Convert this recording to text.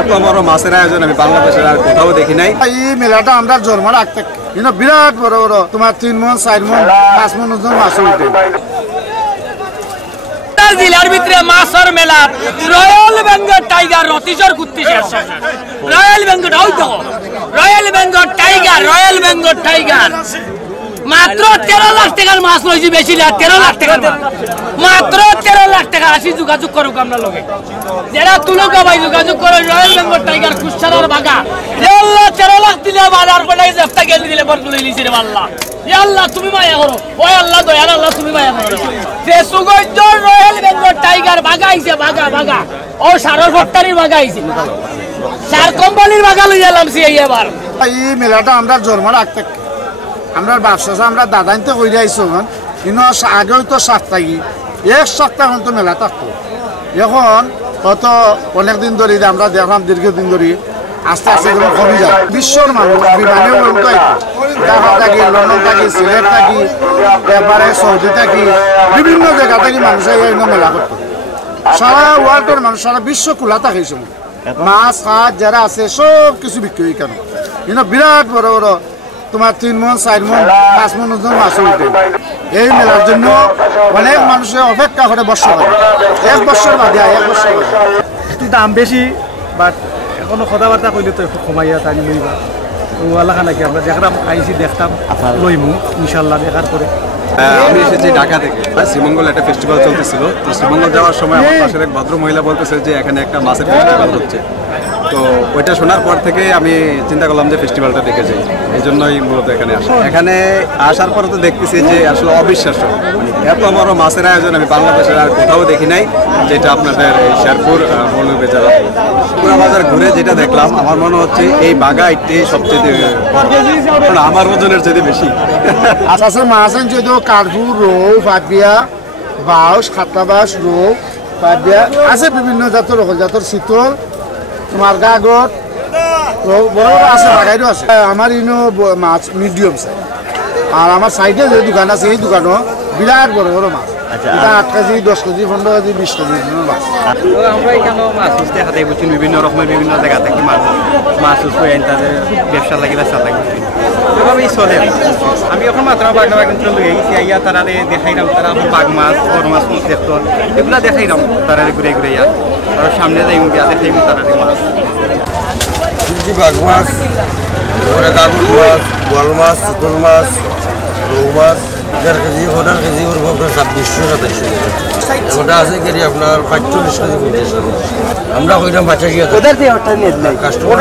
এত বড় মাছের আয়োজন আমি বাংলাদেশের আর কোথাও দেখি নাই। এই মেলাটা আমরা জন্ম রাখতে বিরাট বড় বড় তোমার 3 মণ 4 মণ 5 মণ ওজন মাছ উঠে। জেলার ভিতরে মাছের মেলা রয়্যাল বেঙ্গল টাইগার অতিশয় কুত্তি শেষ রয়্যাল বেঙ্গল ওই তো রয়্যাল বেঙ্গল টাইগার মাত্র 13 লাখ টাকার মাছ লইছি, বেশি না 13 লাখ টাকার মাত্র 13 লাখ টাকা। আসি যোগাযোগ করুক আমরা লগে যারা তুলকা ভাই যোগাযোগ করো রয়্যাল বেঙ্গল টাইগার কুশালার বাগা। আল্লাহ 13 লাখ দিলে বাজার পড়ে জেফটা গেল দিলে বড় লই লিছি রে আল্লাহ। ইয়া আল্লাহ তুমি মায়া করো, ওই আল্লাহ দয়াল আল্লাহ তুমি মায়া করো। যে সুগন্ধ রয়্যাল বেঙ্গল টাইগার বাগা আইছে বাগা ও সারর ফট্টারির বাগা আইছে, সার কোম্পানির বাগা লই গেলাম সি এবার। এই মেলাটা আমরা জন্ম রাখতে আমরা ব্যবসা আমরা দাদাইতে কইরে আইছো কিন্তু আগে তো 7 থাকি 1 সপ্তাহ তো মেলা থাকতো। এখন কত অনেকদিন ধরে আমরা দেখলাম দীর্ঘদিন ধরে আস্তে আস্তে কমে যায়। বিশ্বর মানুষ বিমানেও বলতো ঢাকা থাকি, লন্ডন থাকি, সিলেট থাকি, এবারে সৌদি থাকি, বিভিন্ন জায়গা থেকে মানুষ এই মেলা করতো। সারা ওয়ার্ল্ডের মানুষ সারা বিশ্ব খোলা থাকে এই সময় মাছ হাত যারা আছে সব কিছু বিক্রি হয়। কেন কিন্তু বিরাট বড় বড় তোমার 3 মণ 4 মণ 5 মণ ওজন মাছ উঠে। এই মেলার জন্য অনেক মানুষের অপেক্ষা করে বছর বাদে 1 বছর বাদে একটু দাম বেশি বাট এখনো কথাবার্তা কইলে তো একটু কমাইয়া তাই লইবা তো আল্লাহ নাকি আমরা দেখলাম আইসি দেখতাম লইমু ইনশাল্লাহ দেখার পরে। আমি এসেছি ঢাকা থেকে, শ্রীমঙ্গল একটা ফেস্টিভ্যাল চলতেছিল। তো শ্রীমঙ্গল যাওয়ার সময় আমার পাশের এক ভদ্র মহিলা বলতেছে যে এখানে একটা মাছের ফেস্টিভ্যাল হচ্ছে। তো ওইটা শোনার পর থেকে আমি চিন্তা করলাম যে ফেস্টিভ্যালটা দেখে যাই, এই জন্যই মূলত এখানে আসা। এখানে আসার পরে তো দেখতেছি যে আসলে অবিশ্বাস্য, এত বড় মাছের আয়োজন আমি বাংলাদেশের আর কোথাও দেখি নাই, যেটা আপনাদের এই শেরপুর মৌলভীবাজার পুরা বাজার ঘুরে যেটা দেখলাম আমার মনে হচ্ছে এই বাগা এটি সবচেয়ে বড়, আমার ওজনের চেয়ে বেশি। আচ্ছা মাছ আনছে তো কার্পু, রৌ, পাপিয়া, বাউস, খাতলাবাস, রৌ, পাপিয়া আছে বিভিন্ন জাতের জাতের শীতল তোমার গাগর বড় বড় আছে, বাগাইরও আছে। আমার ইনো মাছ মিডিয়াম সাইজ, আর আমার সাইডে যে দোকান আছে এই দোকানও বিরাট বড় বড় মাছ। এটা 8 কেজি 10 কেজি 15 কেজি 20 কেজি মাছ। আমরা এখানেও মাছ উঠতে হাতে বুঝছি বিভিন্ন রকমের বিভিন্ন জায়গা থেকে মাছ উঠে তাদের ব্যবসা লাগে ব্যবসা লাগে এভাবেই চলে। আমি এখন মাত্র বাগনা বাগান চলে গেছি, আইয়া তারা দেখাইলাম তারা বাঘ মাছ বড় মাছ দেখতো এগুলা দেখাইলাম তারা ঘুরে ঘুরে ইয়া আর সামনে যাই গিয়া দেখাইম তারা মাছ বাঘ মাছ, কাকুর মাছ, বোয়াল মাছ, চিতল মাছ, রৌ মাছ 1.5 কেজি 1.5 কেজি ওর 2600-2700 ওটা আছে কেজি আপনার 45 কেজি 50 কেজি। আমরা কইলাম 85 কাস্টমার